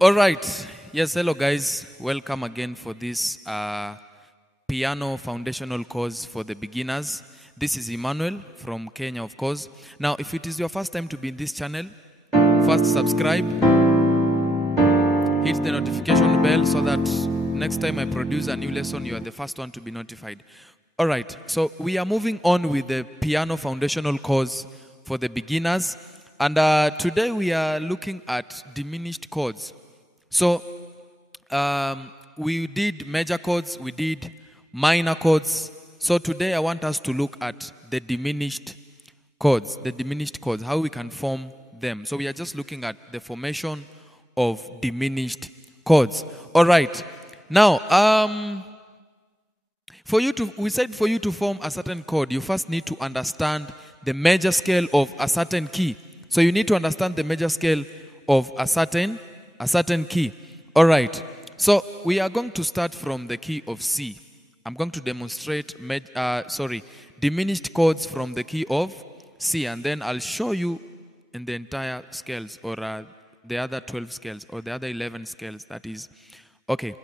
All right. Yes, hello guys. Welcome again for this piano foundational course for the beginners. This is Emmanuel from Kenya, of course. Now, if it is your first time to be in this channel, first subscribe, hit the notification bell so that next time I produce a new lesson, you are the first one to be notified. All right. So we are moving on with the piano foundational course for the beginners. And today we are looking at diminished chords. So we did major chords, we did minor chords. So today I want us to look at the diminished chords, how we can form them. So we are just looking at the formation of diminished chords. All right. Now, we said for you to form a certain chord, you first need to understand the major scale of a certain key. So you need to understand the major scale of a certain key. All right. So we are going to start from the key of C. I'm going to demonstrate diminished chords from the key of C, and then I'll show you in the entire scales, or the other 12 scales, or the other 11 scales. That is okay.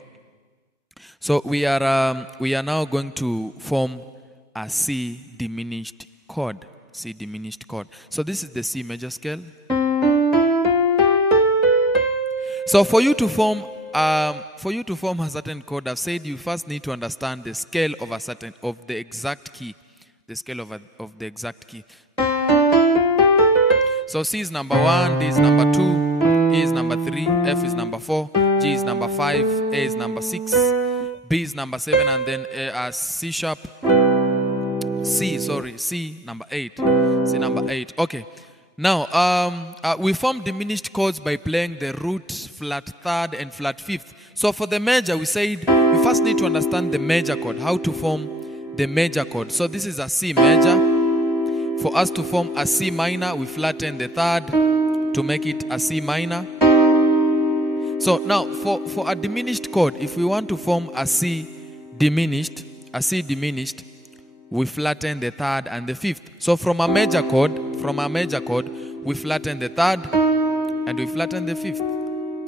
So we are now going to form a C diminished chord. C diminished chord. So this is the C major scale. So for you to form a certain chord, I've said you first need to understand the scale of the exact key. The scale of the exact key. So C is number 1, D is number 2, E is number 3, F is number 4, G is number 5, A is number 6, B is number 7, and then C sharp. C number 8. C number 8. Okay. Now, we form diminished chords by playing the root, flat third, and flat fifth. So for the major, we said we first need to understand the major chord, how to form the major chord. So this is a C major. For us to form a C minor, we flatten the third to make it a C minor. So now, for a diminished chord, if we want to form a C diminished, we flatten the third and the fifth. So from a major chord, we flatten the third and we flatten the fifth.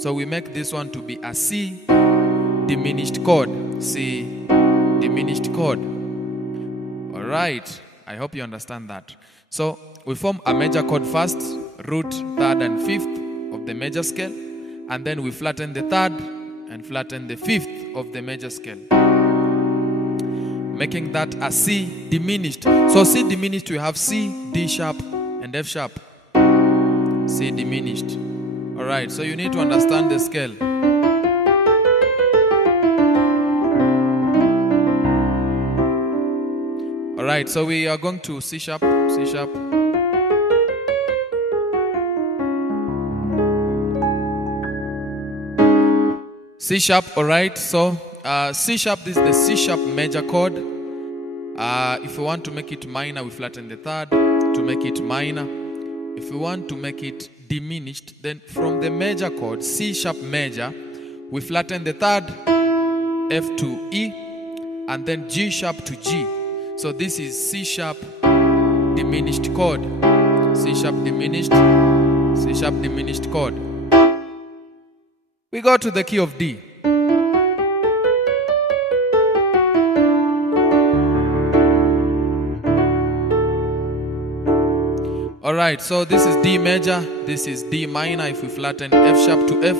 So we make this one to be a C diminished chord. C diminished chord. All right. I hope you understand that. So we form a major chord first, root, third, and fifth of the major scale, and then we flatten the third and flatten the fifth of the major scale, making that a C diminished. So C diminished, we have C, D sharp, and F sharp. C diminished. All right, so you need to understand the scale. All right, so we are going to C sharp, C sharp. C sharp, all right, so C sharp, this is the C sharp major chord. If we want to make it minor, we flatten the third to make it minor. If we want to make it diminished, then from the major chord, C sharp major, we flatten the third, F to E, and then G sharp to G. So this is C sharp diminished chord. C sharp diminished chord. We go to the key of D. All right, so this is D major, this is D minor if we flatten F sharp to F.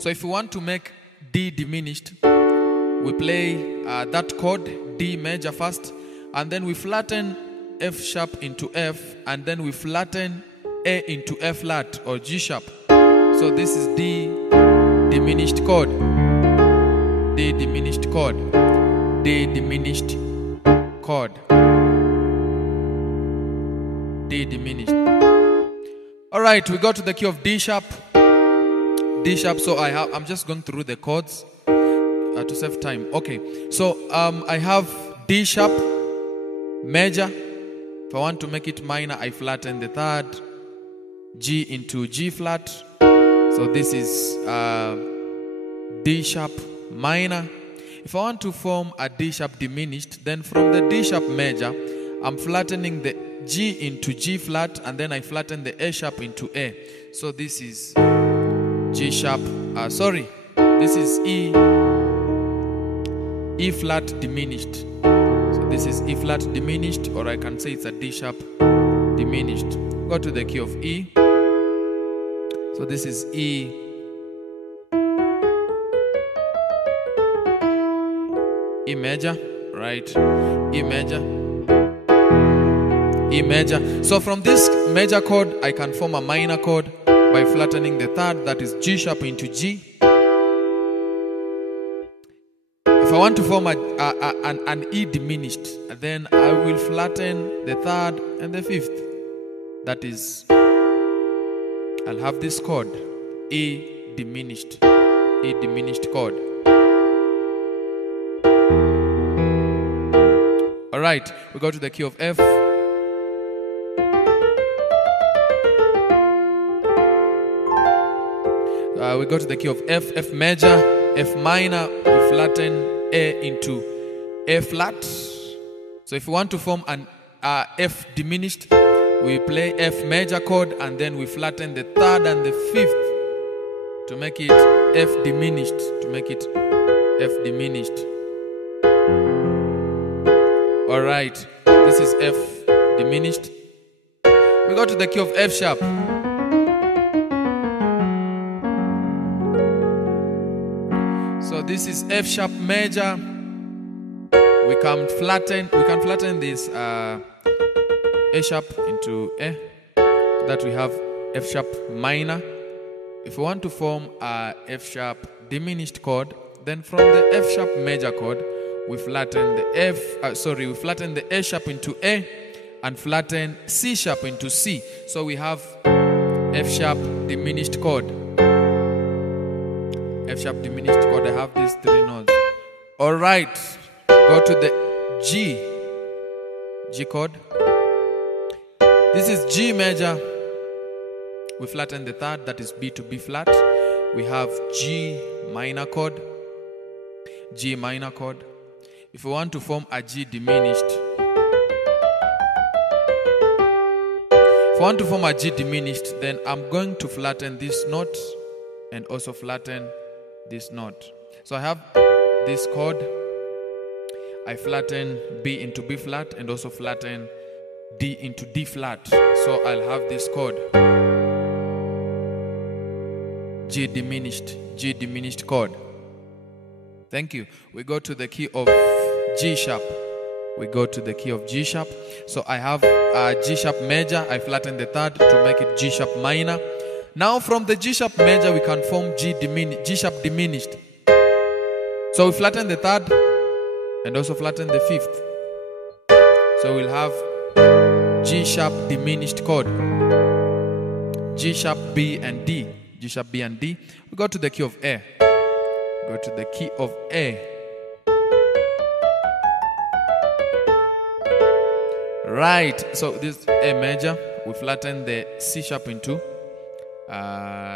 So if we want to make D diminished, we play that chord, D major first, and then we flatten F sharp into F, and then we flatten A into F flat or G sharp. So this is D diminished chord. D diminished chord. D diminished chord. D diminished. All right, we go to the key of D sharp. D sharp. So I'm just going through the chords to save time. Okay. So I have D sharp major. If I want to make it minor, I flatten the third. G into G flat. So this is D sharp minor. If I want to form a D sharp diminished, then from the D sharp major, I'm flattening the G into G flat, and then I flatten the A sharp into A. So this is G sharp sorry, this is E flat diminished. So this is E flat diminished, or I can say it's a D sharp diminished. Go to the key of E. So this is E major, right? E major. E major. So from this major chord, I can form a minor chord by flattening the third, that is G sharp into G. If I want to form an E diminished, then I will flatten the third and the fifth. That is, I'll have this chord, E diminished chord. Alright, we go to the key of F. We go to the key of F, F major, F minor, we flatten A into A flat. So if we want to form an F diminished, we play F major chord and then we flatten the third and the fifth to make it F diminished, Alright, this is F diminished. We go to the key of F sharp. So this is F sharp major. We can flatten this A sharp into A, so that we have F sharp minor. If we want to form a F sharp diminished chord, then from the F sharp major chord, we flatten the we flatten the A sharp into A and flatten C sharp into C. So we have F sharp diminished chord. F sharp diminished chord. I have these three notes. All right, go to the G chord. This is G major. We flatten the third, that is B to B flat. We have G minor chord. If we want to form a G diminished, then I'm going to flatten this note and also flatten this note. So I have this chord. I flatten B into B flat and also flatten D into D flat. So I'll have this chord, G diminished chord. Thank you. We go to the key of G sharp. So I have a G sharp major. I flatten the third to make it G sharp minor. Now from the G sharp major, we can form G sharp diminished. So we flatten the third and also flatten the fifth. So we'll have G sharp diminished chord. G sharp B and D. We go to the key of A. Right, so this A major, we flatten the C sharp into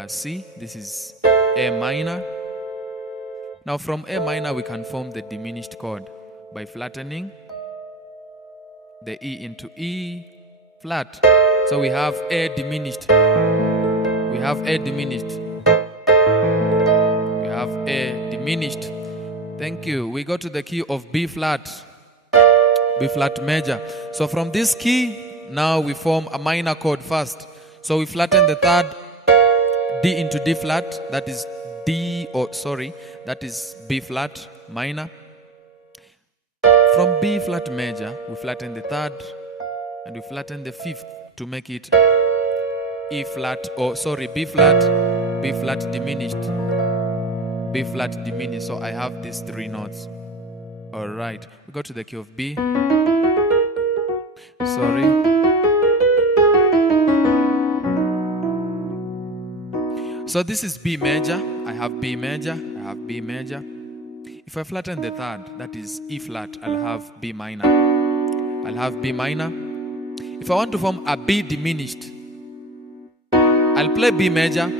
C. This is A minor. Now from A minor, we can form the diminished chord by flattening the E into E flat. So we have A diminished. Thank you. We go to the key of B flat major. So from this key, now we form a minor chord first. So we flatten the third, D into D flat, that is B flat minor. From B flat major, we flatten the third and we flatten the fifth to make it B flat diminished. So I have these three notes. All right, we go to the key of B. So this is B major. I have B major. If I flatten the third, that is E flat, I'll have B minor. If I want to form a B diminished, I'll play B major,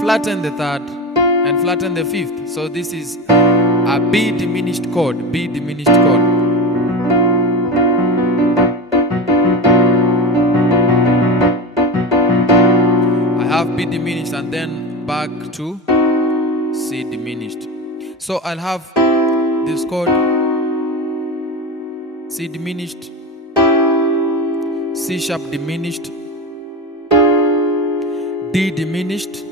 flatten the third, and flatten the fifth. So this is a B diminished chord. I have B diminished and then back to C diminished. So I'll have this chord C diminished, C sharp diminished, D diminished.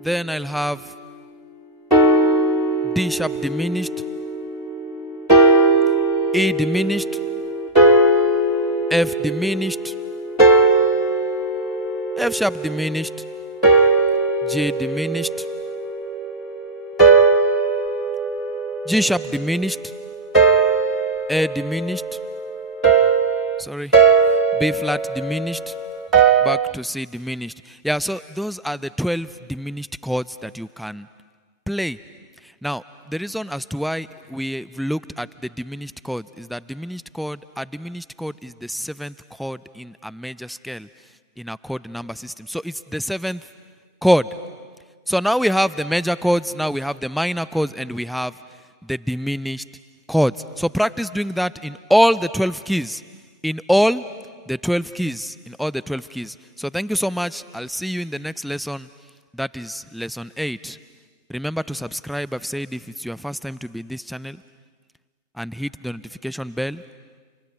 Then I'll have D sharp diminished, E diminished, F diminished, F sharp diminished, G diminished, G sharp diminished, A diminished, B flat diminished, back to C diminished. Yeah, so those are the 12 diminished chords that you can play. Now, the reason as to why we've looked at the diminished chords is that a diminished chord is the 7th chord in a major scale in a chord number system. So it's the 7th chord. So now we have the major chords, now we have the minor chords, and we have the diminished chords. So practice doing that in all the 12 keys. In all the 12 keys. So thank you so much. I'll see you in the next lesson. That is lesson 8. Remember to subscribe, I've said, if it's your first time to be in this channel, and hit the notification bell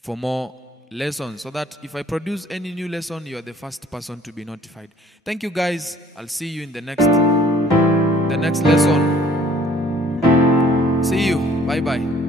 for more lessons, so that if I produce any new lesson, you are the first person to be notified. Thank you guys. I'll see you in the next lesson. See you. Bye bye.